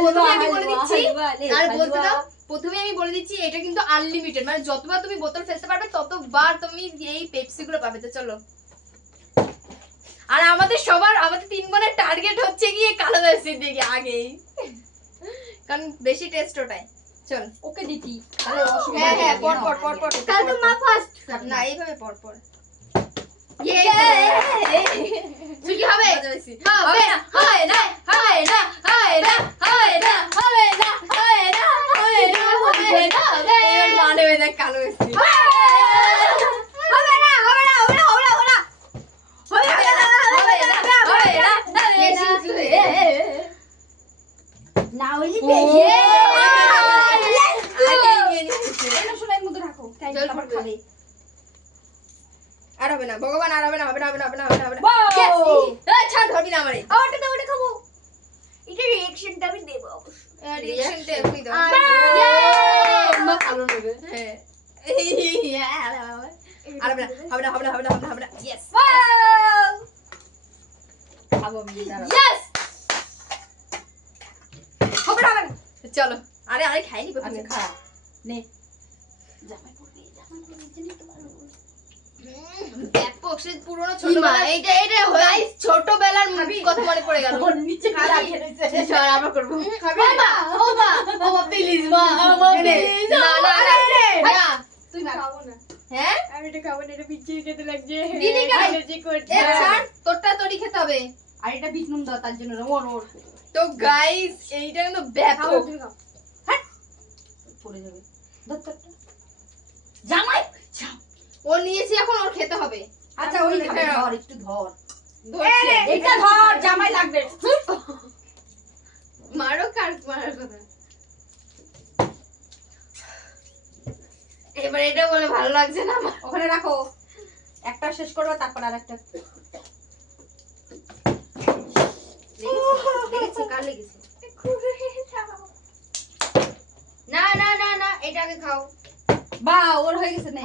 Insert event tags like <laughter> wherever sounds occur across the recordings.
প্রথমে আমি বলে দিচ্ছি প্রথমে আমি বলে দিচ্ছি এটা কিন্তু আনলিমিটেড মানে যতবার তুমি বোতল ফেলতে পারবে ততবার তুমি এই পেপসি গুলো পাবে। তো চলো। আর আমাদের সবার আমাদের তিন বোনের টার্গেট হচ্ছে গিয়ে কালো পেপসির দিকে আগেই। কারণ বেশি টেস্ট ওটাই। চল। ওকে দিতি। হ্যাঁ হ্যাঁ পর পর পর পর। তাহলে তো মা ফার্স্ট না এইভাবে পর পর। ইয়ে কি হবে? হবে না হয় না হয় না হয় না হয় না হবে না হয় না হয় না <laughs> হবে না মানে হয়ে দেখ কালো এসছি ছাড় ধরবি না আমারে ওটা দাও ওটা খাব। এটা রিঅ্যাকশনটা আমি দেব অবশ্যই। রিঅ্যাকশনটা এখনই দাও। মা ভালো নেবে। হ্যাঁ। আর হবে না হবে না হবে না হবে না হবে না ইয়েস খাব আমি ইয়েস হবে না চলো। আরে আরে খাইনি প্রথমে। আচ্ছা খা। নে। জামাই পড়বে জানি তো ভালো পুরনো ছোটবেলা এইটা এইটা গাইস ছোটবেলার কথা মনে পড়ে গেল। ওর নিচে খাবি? রাখে রয়েছে চল আবার করব। খাবি? বাবা বাবা বাবা প্লিজ মা মা প্লিজ না না না তুই না। খাব না। হ্যাঁ? আমি এটা খাব না এটা খেতে লাগছে। কেন? করছে। এ ছাড় তোরটা তোরই খেতে হবে। আর এটা বিট দাও তার জন্য ওর ওর। তো গাইস এইটা কিন্তু ব্যাপক। পড়ে যাবে। ধর। জামাই। ও নিয়েছি এখন ওর খেতে হবে। আচ্ছা ওই। ধর একটু ধর। এটা ধর জামাই লাগবে। মারো কার মারার কথা। এবার এটা বলে ভালো লাগছে না ওখানে রাখো। একটা শেষ করবে তারপর আর একটা না না না না এটা আগে খাও। বা ওর হয়ে গেছে নেই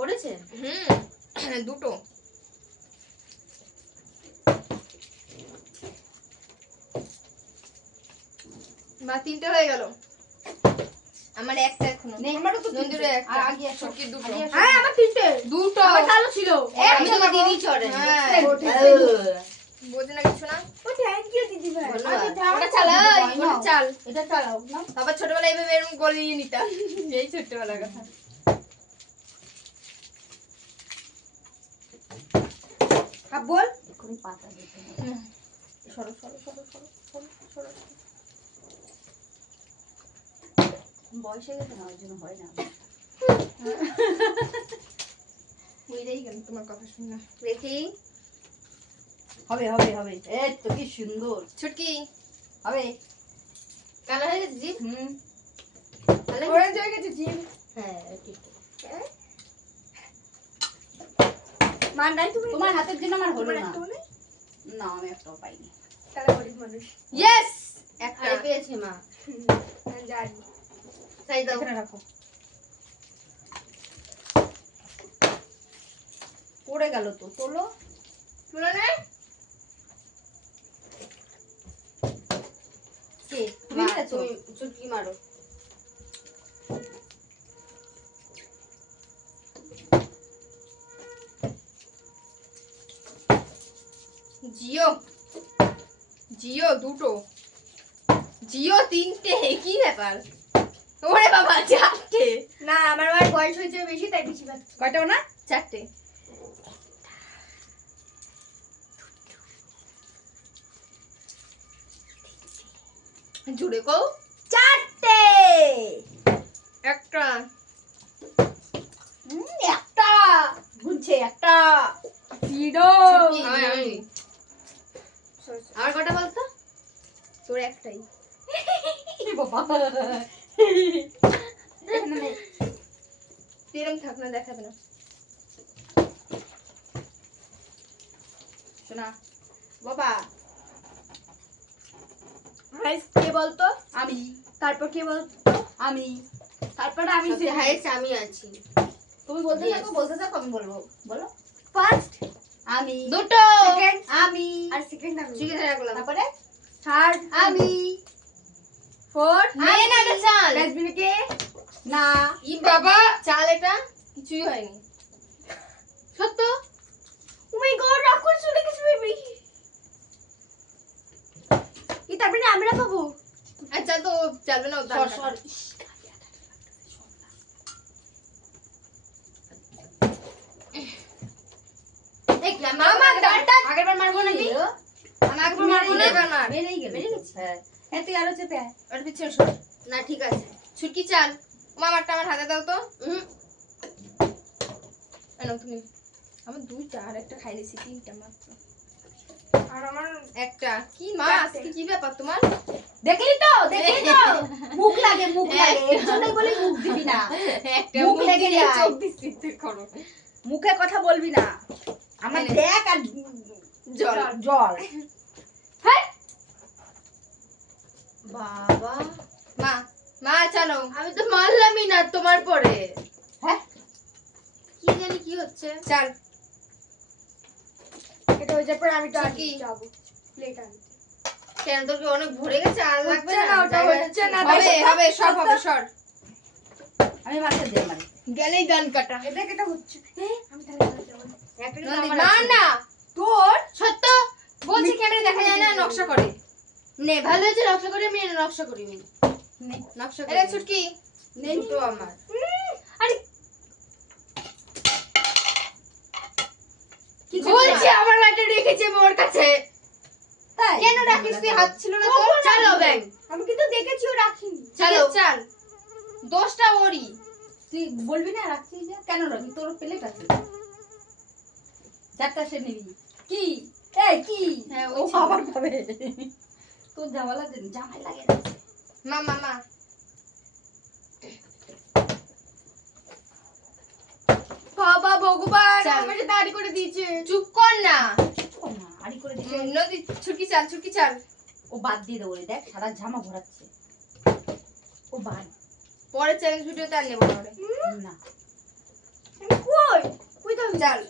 পড়েছে হুম। <clears throat> দুটো। বা তিনটে হয়ে গেল। আমার একটা এখনও। আমারও তো নন্দির একটা। আগে একটা দুটো। হ্যাঁ আমার তিনটে। দুটো। আমার কালো ছিল। একটা তোমাকে দিয়ে দেবো। হ্যাঁ। হ্যাঁ। বোঝে না কিছু না? ও থ্যাংক ইউ দিদি ভাই। ওটা চালা। ওটা চাল। এটা চালাও না আবার ছোটবেলায় এইভাবে এরকম গলিয়ে নিতাম। এই ছোটবেলার কথা। বল। এখনই পাতা দিতে হবে। সরো সরো সরো সরো সরো সরো। বয়স হয়ে গেছে না? ওই জন্য হয় না। বুঝেই গেল তোমার কথা শুনে। দেখি। হবে হবে হবে। এই তো কি সুন্দর। ছুটকি। হবে। কালো হয়ে গেছে জিভ হুম। অরেঞ্জ হয়ে গেছে? জিম। হ্যাঁ ঠিক মান্ডাই তুমি তোমার হাতের জন্য আমার হলো না। না আমি একটাও পাইনি। তারা গরিব মানুষ। ইয়েস একটা আরে পেয়েছে মা। জানি। সাই দাও। এখানে রাখো। পড়ে গেল তো তোলো। তুলে নে। কে? তুমি চুটকি মারো। জিও। জিও দুটো। জিও তিনটে কি ব্যাপার? ওরে বাবা চারটে। না আমার আর বয়স হয়েছে বেশি তাই বেশি পাচ্ছি। কয়টা না? চারটে। জুড়ে কও। চারটে! একটা। একটা। বুঝছে একটা। জিরো আমার কটা বলতো? তোর একটাই। এরম থাক না দেখাবে না। শোনা বাবা। হাইস কে বলতো? আমি। তারপর কে বলতো? আমি। তারপরে আমি আমি আছি। তুমি বলতে. থাকো বলতে থাকো আমি বলব। বলো। আমি। দুটো। সেকেন্ড আমি। আর সেকেন্ড আমি। ঠিক আছে রাখলাম তারপরে থার্ড আমি। ফোর্থ নে না এটা চাল। ডাস্টবিনে কে? না। ই বাবা চাল এটা কিছুই হয়নি। সত্য? ও মাই গড রাগ করে চলে গেছে বেবি কি তারপরে আমরা পাবো আচ্ছা তো চালবে না ও দান সর সর। মারবো না? গেল গেছে? হ্যাঁ। হ্যাঁ তুই আরও চেপে আয়। ওর পিছনে সর না ঠিক আছে। ছুটকি চাল। মামারটা আমার হাতে দাও তো। হুম। তুমি। আমার দুইটা আর একটা খাই নিয়েছি তিনটা মাত্র। আর আমার একটা। কি মা আজকে কি ব্যাপার তোমার? দেখলি তো? দেখলি তো? <laughs> মুখ লাগে মুখ লাগে। এর জন্যই বলি মুখ দিবি না। একটা মুখ মুখ লেগে দিয়ে যায়। চোখ দিচ্ছি করো মুখে কথা বলবি না। আমার এনে। দেখ আর জল। জল বাবা। মা মা চলো। আমি তো মারলামই না তোমার পরে। হ্যাঁ? কি জানি কি হচ্ছে? চাল। এটা হয়ে যাওয়ার পর আমি তো কি? যাব। প্লেট আনতে। কেন তোর অনেক ভরে গেছে? আর লাগবে না? ওটা হচ্ছে না, হবে হবে সব হবে সর। আমি মাথা দিয়ে মারি গেলেই গান কাটা। এটা কেটা হচ্ছে আমি তাহলে না। না। তোর? সত্য? বলছি ক্যামেরা দেখা যায় না নকশা করে। নে ভালো হয়েছে নকশা করে আমি নকশা করি নে, নকশা করে ছুটকি নে, দুটো আমার। আরে। বলছি আমার লাইটার রেখেছে আমি ওর কাছে। তাই? কেন রাখিস তুই? হাত ছিল না তোর? চলো ব্যাং আমি কিন্তু দেখেছি ও রাখিনি। চলো। চাল। দোষটা ওরই। তুই বলবি না রাখছি কেন রাখবি? তোর প্লেট আছে। চারটা সে নিবি। কি? এই কি? হ্যাঁ, ও। আবার খাবে তোর জামালা জামাই লাগে না। মা মা মা। বাবা ভগবান। আমাকে দাঁড়ি করে দিয়েছে। চুপ কর না। আড়ি করে দিলে নদী ছুটকি চাল ছুটকি চাল। ও বাদ দিয়ে দেবো দেখ সারা জামা ভরাচ্ছে ও বাদ। পরে চ্যালেঞ্জ ভিডিওতে আর নেব না। কই? কই তো চাল।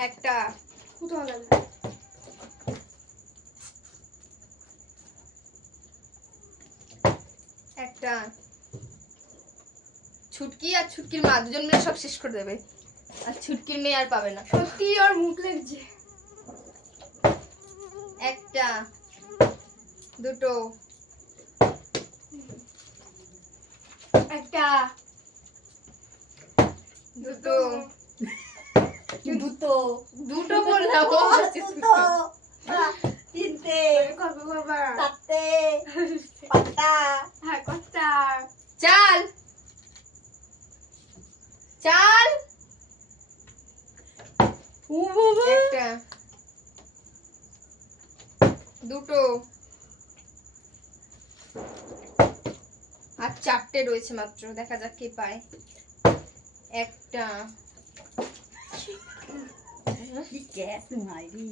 একটা। কোথাও গেল একটা। ছুটকি আর ছুটকির মা দুজন মিলে সব শেষ করে দেবে। আর ছুটকির মেয়ে আর পাবে না। সত্যি ওর মুখ লেগেছে। একটা। দুটো। একটা। দুটো। দুটো। দুটো। বললাম দুটো দুটো। তিনটে। চারটে। <laughs> পাঁচটা। হ্যাঁ চাল। চাল। একটা। দুটো। আর চারটে রয়েছে মাত্র। দেখা যাক কে পায়। একটা। কি গ্যাস মারি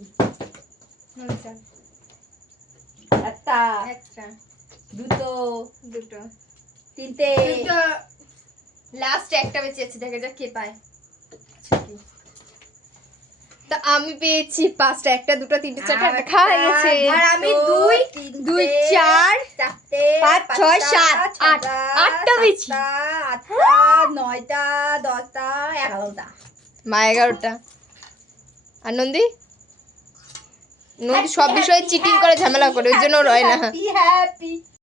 হুম, চাল। একটা একটা দুটো দুটো তিনটে দুটো লাস্ট একটা বেঁচে আছে দেখা যাক কে পায়। তা আমি পেয়েছি পাঁচটা একটা দুটো তিনটে চারটে খাওয়া গেছে আর আমি দুই, দুই, চার, পাঁচ, ছয়, সাত, আট। আটটা পেয়েছি। আটটা নয়টা দশটা এগারোটা। মা এগারোটা। আর নন্দী সব বিষয়ে চিটিং করে ঝামেলা করে ওই জন্য রয় না।